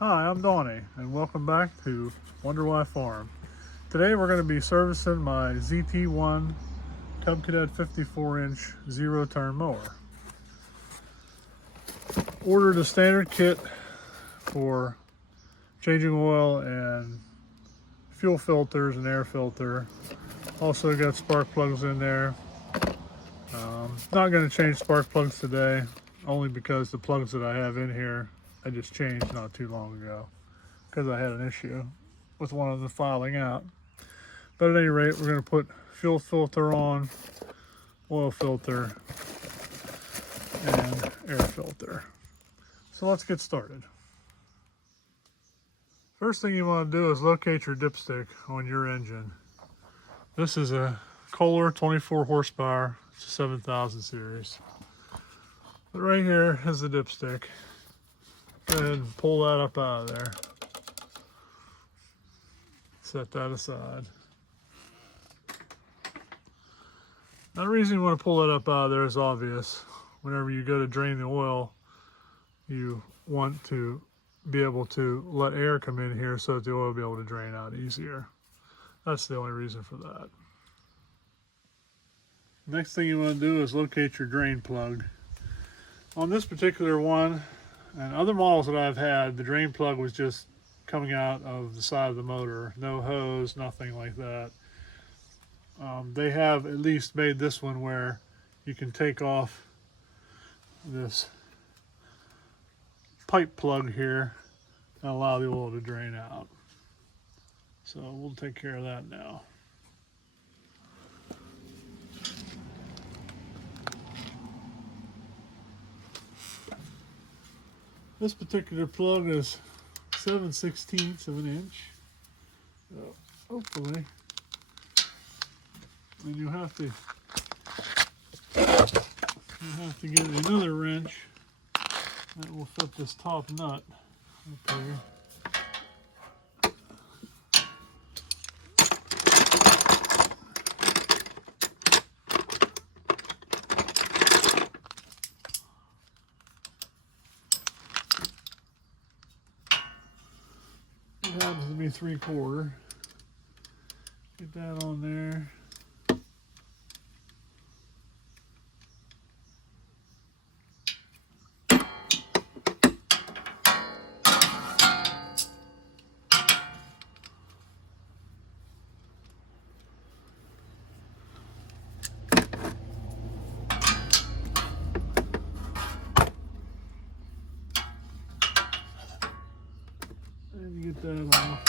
Hi, I'm Donnie, and welcome back to Wonder Why Farm. Today we're going to be servicing my ZT1 Cub Cadet 54-inch zero-turn mower. Ordered a standard kit for changing oil and fuel filters and air filter. Also got spark plugs in there. Not going to change spark plugs today, only because the plugs that I have in here I just changed not too long ago because I had an issue with one of them filing out. But at any rate, we're going to put fuel filter on, oil filter, and air filter. So let's get started. First thing you want to do is locate your dipstick on your engine. This is a Kohler 24 horsepower, it's a 7000 series. But right here is the dipstick. Go ahead and pull that up out of there. Set that aside. Now the reason you want to pull that up out of there is obvious. Whenever you go to drain the oil, you want to be able to let air come in here so that the oil will be able to drain out easier. That's the only reason for that. Next thing you want to do is locate your drain plug. On this particular one, and other models that I've had, the drain plug was just coming out of the side of the motor. No hose, nothing like that. They have at least made this one where you can take off this pipe plug here and allow the oil to drain out. So we'll take care of that now. This particular plug is 7/16 of an inch. So hopefully, and you have to get another wrench that will fit this top nut up here. It happens to be 3/4. Get that on there. And you get that off.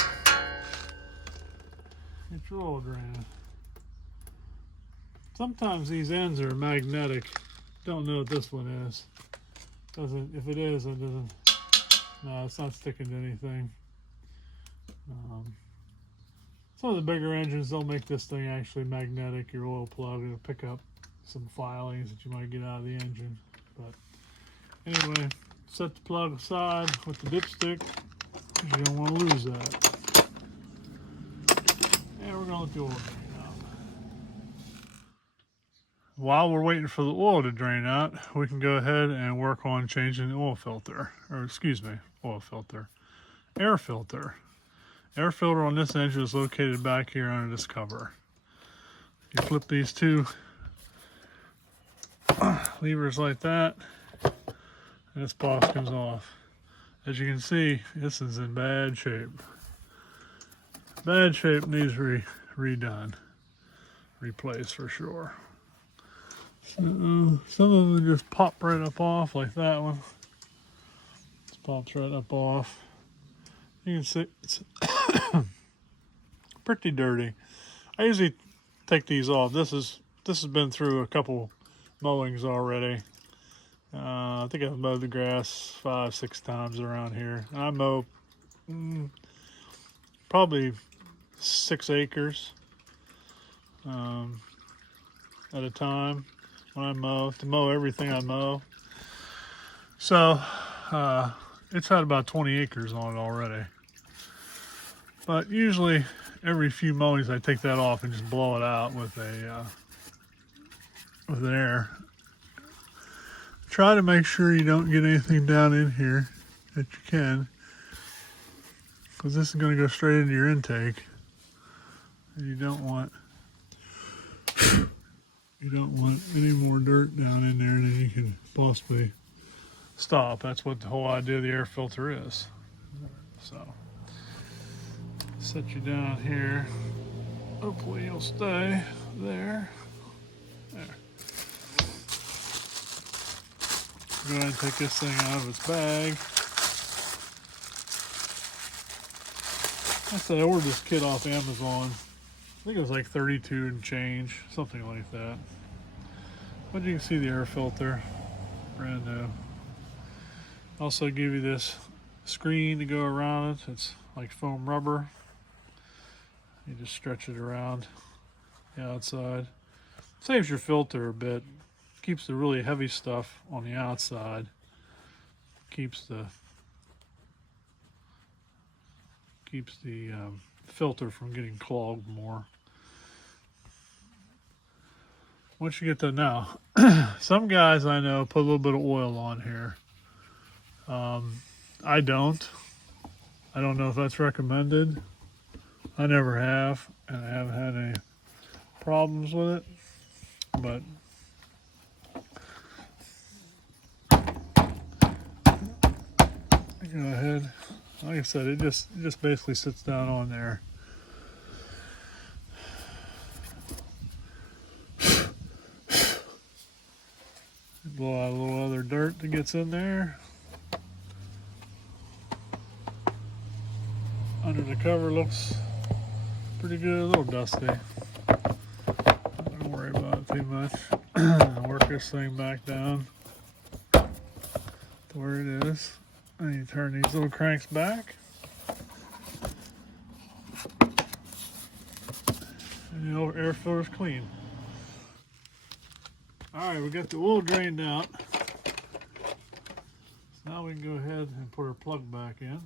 Get your oil drain. Sometimes these ends are magnetic. Don't know what this one is. If it is, it doesn't. No, it's not sticking to anything. Some of the bigger engines don't make this thing actually magnetic. Your oil plug, it'll pick up some filings that you might get out of the engine. But anyway, set the plug aside with the dipstick. You don't want to lose that. And we're going to let the oil drain out. While we're waiting for the oil to drain out, we can go ahead and work on changing the oil filter. Or excuse me, oil filter. Air filter. Air filter on this engine is located back here under this cover. You flip these two levers like that, and this box comes off. As you can see, this is in bad shape. Bad shape, needs redone. Replaced for sure. Some of them just pop right up off, like that one. This pops right up off. You can see it's pretty dirty. I usually take these off. This has been through a couple mowings already. I think I've mowed the grass 5-6 times around here. I mow probably 6 acres at a time when I mow, to mow everything I mow. So it's had about 20 acres on it already. But usually every few mowings I take that off and just blow it out with an air. Try to make sure you don't get anything down in here that you can. because this is going to go straight into your intake. And you don't want any more dirt down in there than you can possibly stop. That's what the whole idea of the air filter is. So set you down here. Hopefully you'll stay there. There. Go ahead and take this thing out of its bag. I said I ordered this kit off Amazon. I think it was like 32 and change, something like that. But you can see the air filter, brand new. Also give you this screen to go around it. It's like foam rubber. You just stretch it around the outside. Saves your filter a bit. Keeps the really heavy stuff on the outside. Keeps the filter from getting clogged more. Once you get that, now, some guys I know put a little bit of oil on here. I don't. I don't know if that's recommended. I never have, and I haven't had any problems with it. But go ahead. Like I said, it just basically sits down on there. Blow out a little other dirt that gets in there. Under the cover looks pretty good, a little dusty. Don't worry about it too much. Work this thing back down to where it is. And you turn these little cranks back. And the air filter's clean. Alright, we got the oil drained out. So now we can go ahead and put our plug back in.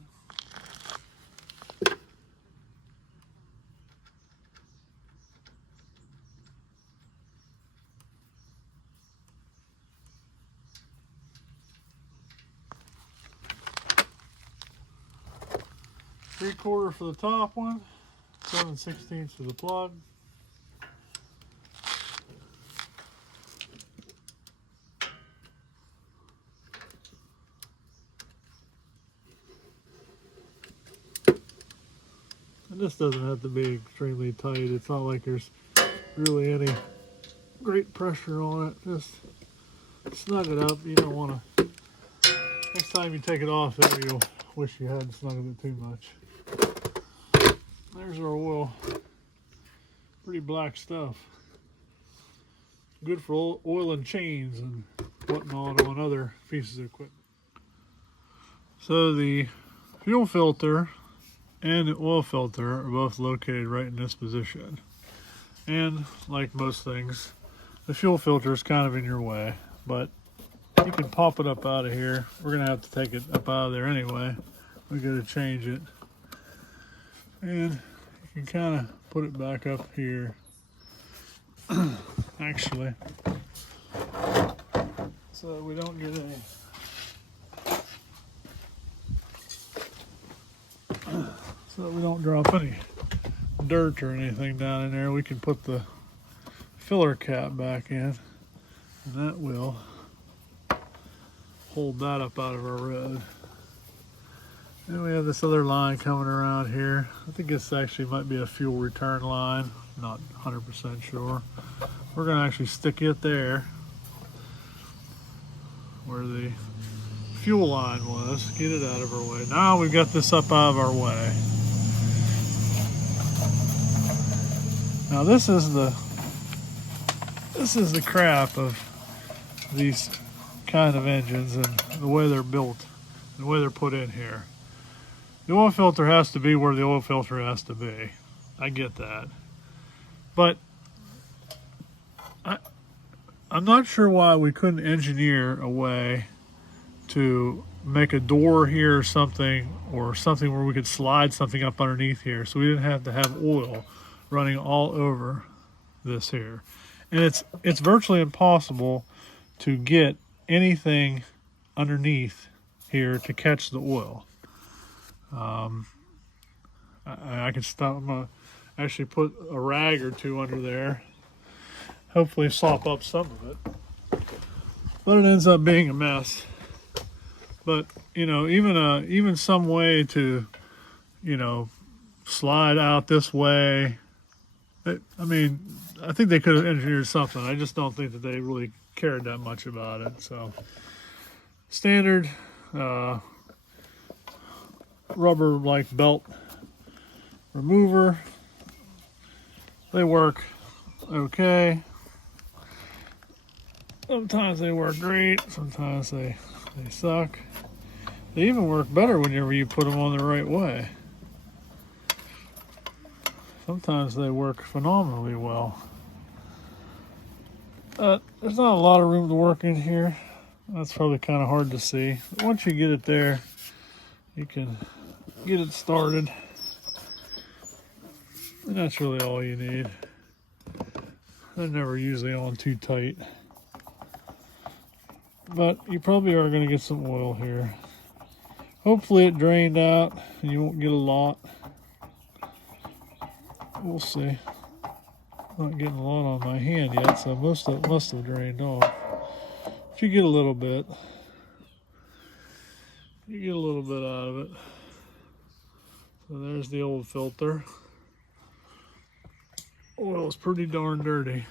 Three-quarter for the top one, 7/16 for the plug. And this doesn't have to be extremely tight. It's not like there's really any great pressure on it. Just snug it up. You don't want to. Next time you take it off there, you'll wish you hadn't snuggled it too much. There's our oil. Pretty black stuff. Good for oil and chains and whatnot on other pieces of equipment. So the fuel filter and the oil filter are both located right in this position. And like most things, the fuel filter is kind of in your way, but you can pop it up out of here. We're gonna have to take it up out of there anyway. We gotta change it. And you can kind of put it back up here. Actually, so we don't get any so that we don't drop any dirt or anything down in there. We can put the filler cap back in, and that will hold that up out of our road. And we have this other line coming around here. I think this actually might be a fuel return line. Not 100% sure. We're going to actually stick it there where the fuel line was. Get it out of our way. Now we've got this up out of our way. Now this is the crap of these kind of engines and the way they're built, the way they're put in here. The oil filter has to be where the oil filter has to be. I get that. But I'm not sure why we couldn't engineer a way to make a door here or something where we could slide something up underneath here so we didn't have to have oil running all over this here. And it's virtually impossible to get anything underneath here to catch the oil. I can stop. I'm gonna actually put a rag or two under there. Hopefully sop up some of it. But it ends up being a mess. But you know, even some way to, you know, slide out this way. I mean, I think they could have engineered something. I just don't think that they really cared that much about it. So standard rubber like belt remover. They work okay. Sometimes they work great. Sometimes they suck. They even work better whenever you put them on the right way. Sometimes they work phenomenally well. There's not a lot of room to work in here. That's probably kind of hard to see. But once you get it there, you can get it started. And that's really all you need. They're never usually on too tight. But you probably are going to get some oil here. Hopefully it drained out and you won't get a lot. We'll see. Not getting a lot on my hand yet, so most of it must have drained off. If you get a little bit, you get a little bit out of it. So there's the old filter. Oil is pretty darn dirty.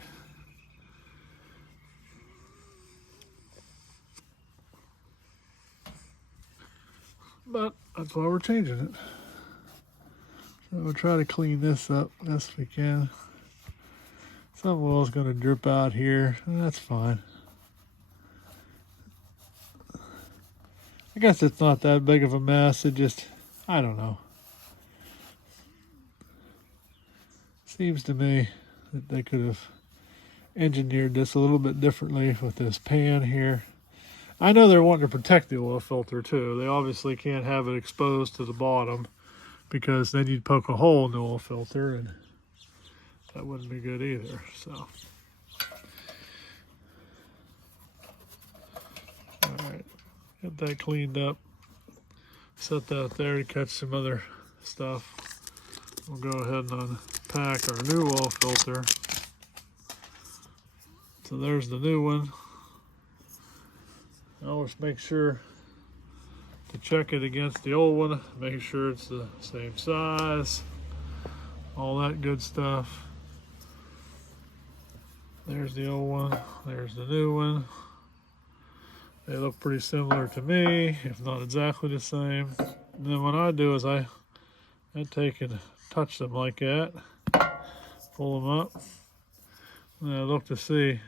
But that's why we're changing it. So we'll try to clean this up best we can. Some oil is going to drip out here. That's fine. I guess it's not that big of a mess. It just, I don't know. Seems to me that they could have engineered this a little bit differently with this pan here. I know they're wanting to protect the oil filter too. They obviously can't have it exposed to the bottom because then you'd poke a hole in the oil filter and that wouldn't be good either. So, all right, get that cleaned up. Set that there to catch some other stuff. We'll go ahead and unpack our new oil filter. So there's the new one. I always make sure to check it against the old one, make sure it's the same size, all that good stuff. There's the old one, there's the new one. They look pretty similar to me, if not exactly the same. And then what I do is I take and touch them like that, pull them up, and I look to see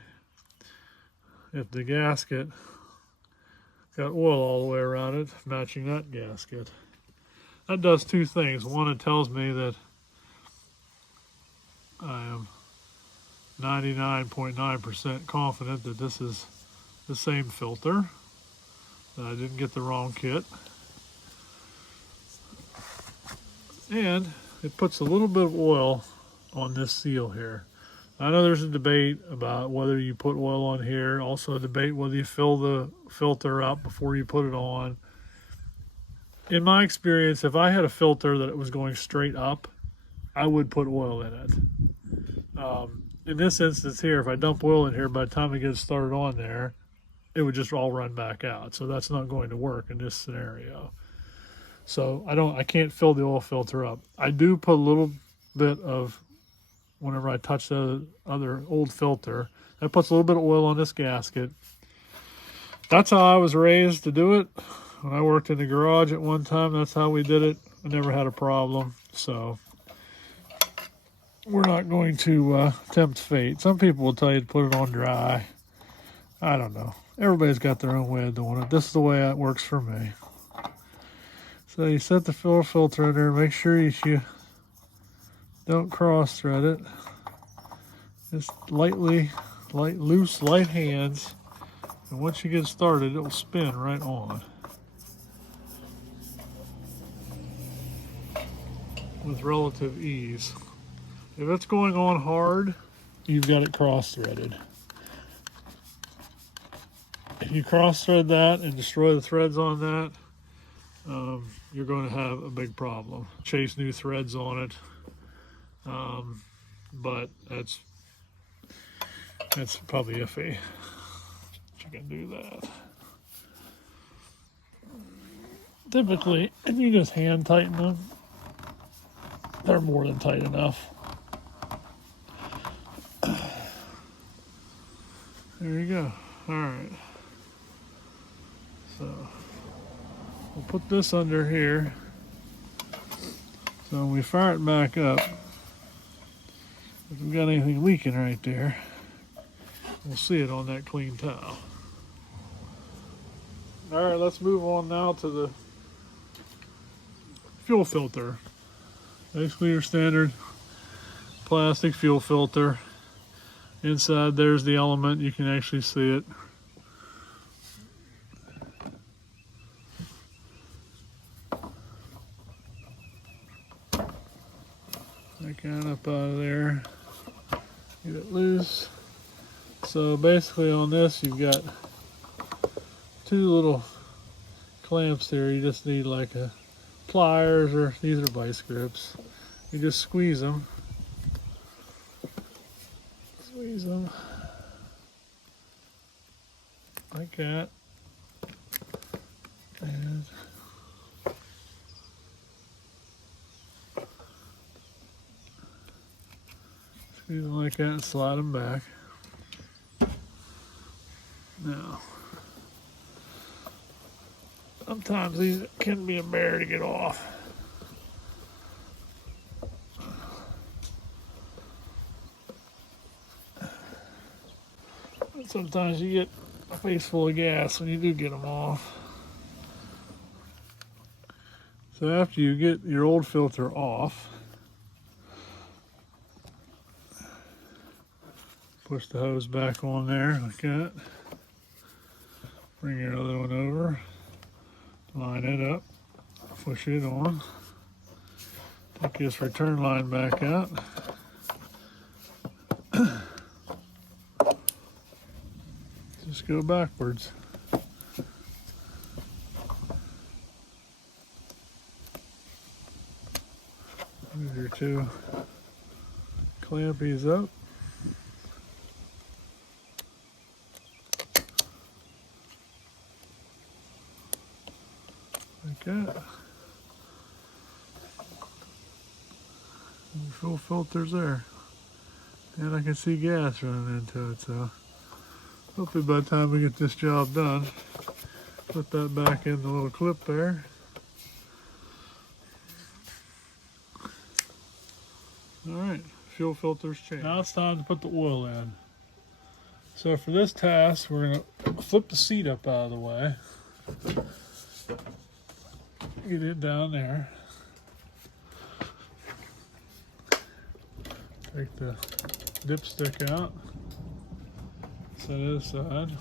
if the gasket got oil all the way around it, matching that gasket. That does two things. One, it tells me that I am 99.9% confident that this is the same filter, that I didn't get the wrong kit. And it puts a little bit of oil on this seal here. I know there's a debate about whether you put oil on here, also a debate whether you fill the filter up before you put it on. In my experience, if I had a filter that it was going straight up, I would put oil in it. In this instance here, if I dump oil in here, by the time it gets started on there, it would just all run back out. So that's not going to work in this scenario. So I can't fill the oil filter up. I do put a little bit of, whenever I touch the other old filter, that puts a little bit of oil on this gasket. That's how I was raised to do it. When I worked in the garage at one time, that's how we did it. I never had a problem. So we're not going to tempt fate. Some people will tell you to put it on dry. I don't know. Everybody's got their own way of doing it. This is the way it works for me. So you set the filter in there. Make sure you don't cross thread it. Just light hands. And once you get started, it will spin right on with relative ease. If it's going on hard, you've got it cross-threaded. If you cross-thread that and destroy the threads on that, you're going to have a big problem. Chase new threads on it, but that's probably iffy. You can do that. Typically, if you just hand tighten them, they're more than tight enough. There you go. All right. So we'll put this under here. So when we fire it back up, if we've got anything leaking right there, we'll see it on that clean towel. All right, let's move on now to the fuel filter. Basically your standard plastic fuel filter. Inside there's the element, you can actually see it. Take that up out of there, get it loose. So basically on this you've got two little clamps here. You just need like a pliers, or these are vice grips. You just squeeze them. Squeeze them like that, and squeeze them like that and slide them back. Now, sometimes these can be a bear to get off. But sometimes you get a face full of gas when you do get them off. So after you get your old filter off, push the hose back on there like that. Bring your other one over, line it up, push it on. Take this return line back out. Just go backwards. Move your two clampies up. Like that. And fuel filter's there. And I can see gas running into it, so hopefully by the time we get this job done, put that back in the little clip there. Alright, fuel filter's changed. Now it's time to put the oil in. So for this task, we're going to flip the seat up out of the way. Get it down there. Take the dipstick out. Set it aside.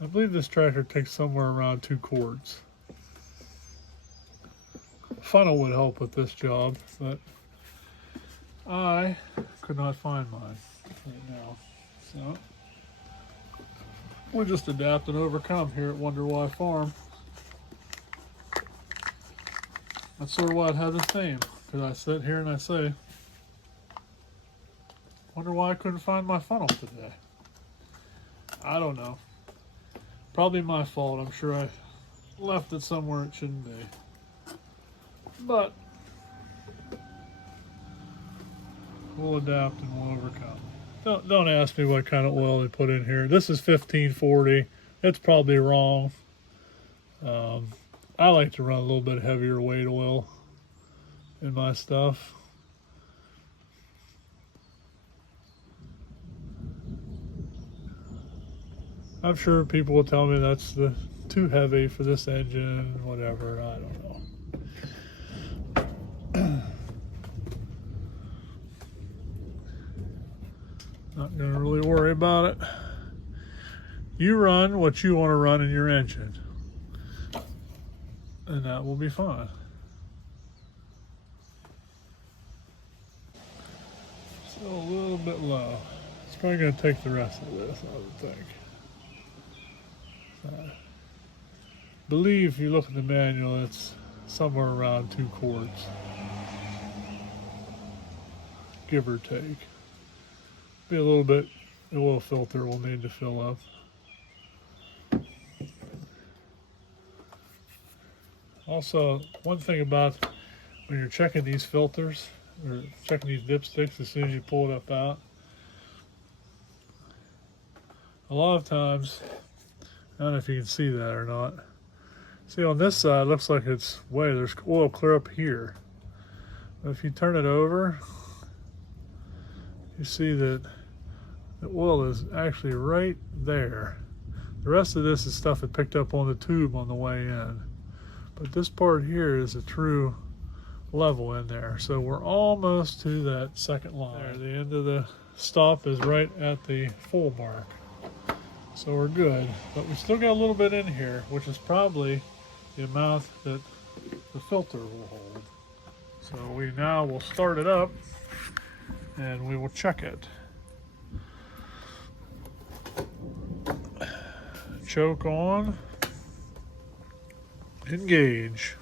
I believe this tractor takes somewhere around 2 quarts. Funnel would help with this job, but I could not find mine right now. So we'll just adapt and overcome here at Wonder Why Farm. That's sort of why it has its name, because I sit here and I say, wonder why I couldn't find my funnel today. I don't know. Probably my fault. I'm sure I left it somewhere it shouldn't be. But we'll adapt and we'll overcome. Don't ask me what kind of oil they put in here. This is 1540. It's probably wrong. I like to run a little bit heavier weight oil in my stuff. I'm sure people will tell me that's too heavy for this engine, whatever, I don't know. Not gonna really worry about it. You run what you want to run in your engine. and that will be fine. Still a little bit low. It's probably going to take the rest of this, I would think. I believe if you look at the manual, it's somewhere around 2 quarts, give or take. Be a little bit, the oil filter will need to fill up. Also, one thing about when you're checking these filters, or checking these dipsticks as soon as you pull it up out, a lot of times, I don't know if you can see that or not. See, on this side, it looks like it's there's oil clear up here. But if you turn it over, you see that the oil is actually right there. The rest of this is stuff it picked up on the tube on the way in. But this part here is a true level in there. So we're almost to that second line. There, the end of the stop is right at the full mark. So we're good. But we still got a little bit in here, which is probably the amount that the filter will hold. So we now will start it up and we will check it. Choke on. Engage.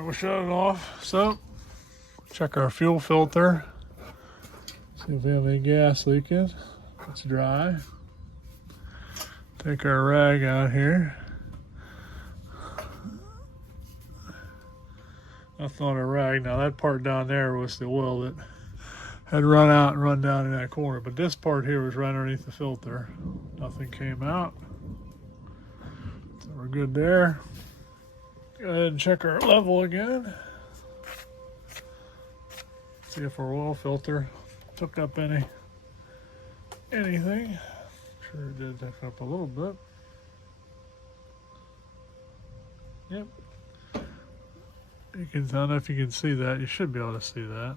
We'll shut it off. So, check our fuel filter. See if we have any gas leaking. It's dry. Take our rag out here. That's not a rag. Now that part down there was the oil that had run out and run down in that corner. But this part here was right underneath the filter. Nothing came out. So we're good there. Go ahead and check our level again. See if our oil filter took up anything. Sure it did take up a little bit. Yep. I don't know if you can see that. You should be able to see that.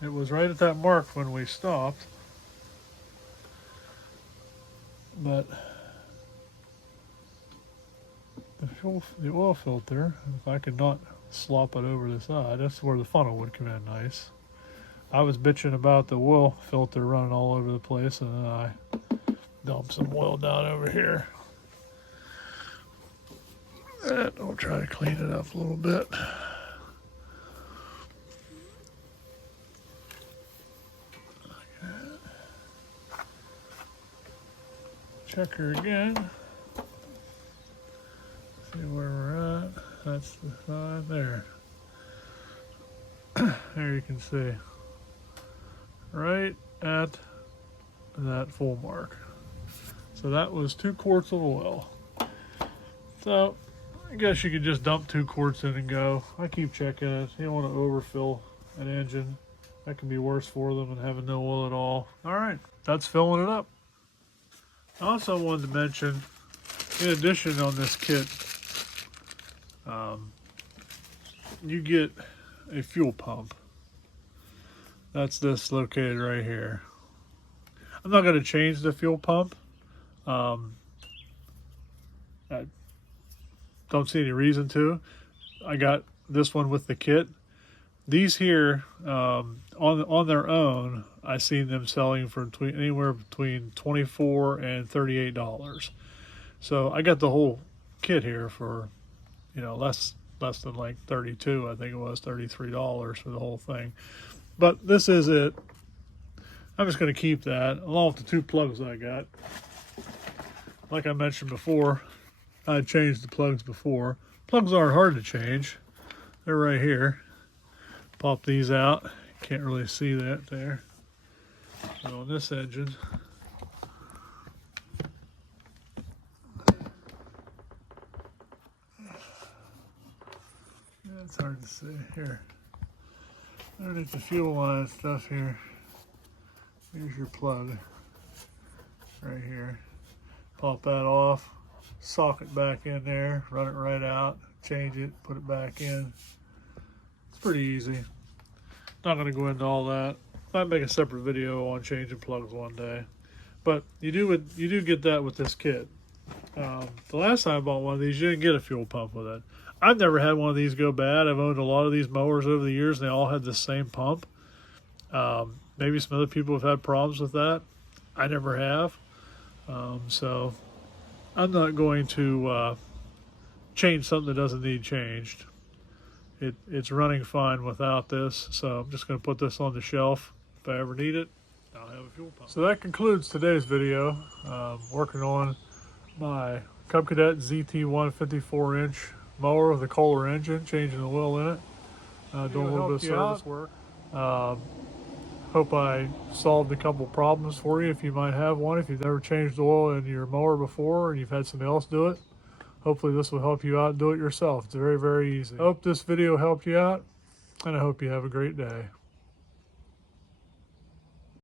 It was right at that mark when we stopped. But the oil filter, if I could not slop it over the side, that's where the funnel would come in nice. I was bitching about the oil filter running all over the place, and then I dumped some oil down over here. And I'll try to clean it up a little bit. Check her again. See where we're at. That's the side there. There you can see. Right at that full mark. So that was 2 quarts of oil. So I guess you could just dump 2 quarts in and go. I keep checking it. You don't want to overfill an engine. That can be worse for them than having no oil at all. All right, that's filling it up. I also wanted to mention, in addition on this kit, you get a fuel pump. That's this located right here. I'm not going to change the fuel pump. I don't see any reason to. I got this one with the kit. These here, on their own, I seen them selling for anywhere between $24 and $38. So I got the whole kit here for, less than like $32. I think it was $33 for the whole thing. But this is it. I'm just going to keep that along with the 2 plugs I got. Like I mentioned before, I changed the plugs before. Plugs aren't hard to change. They're right here. Pop these out. Can't really see that there. So on this engine, it's hard to see here. Underneath the fuel line stuff here. Here's your plug right here. Pop that off, socket back in there, run it right out, change it, put it back in. It's pretty easy. Not going to go into all that. Might make a separate video on changing plugs one day. But you do get that with this kit. The last time I bought one of these, you didn't get a fuel pump with it. I've never had one of these go bad. I've owned a lot of these mowers over the years, and they all had the same pump. Maybe some other people have had problems with that. I never have. So I'm not going to change something that doesn't need changed. It's running fine without this, so I'm just going to put this on the shelf. If I ever need it, I'll have a fuel pump. So that concludes today's video. Working on my Cub Cadet ZT 154-inch mower with a Kohler engine, changing the oil in it, doing a little bit of service work. Hope I solved a couple problems for you if you might have one. If you've never changed oil in your mower before and you've had somebody else do it, hopefully this will help you out and do it yourself. It's very, very easy. I hope this video helped you out, and I hope you have a great day.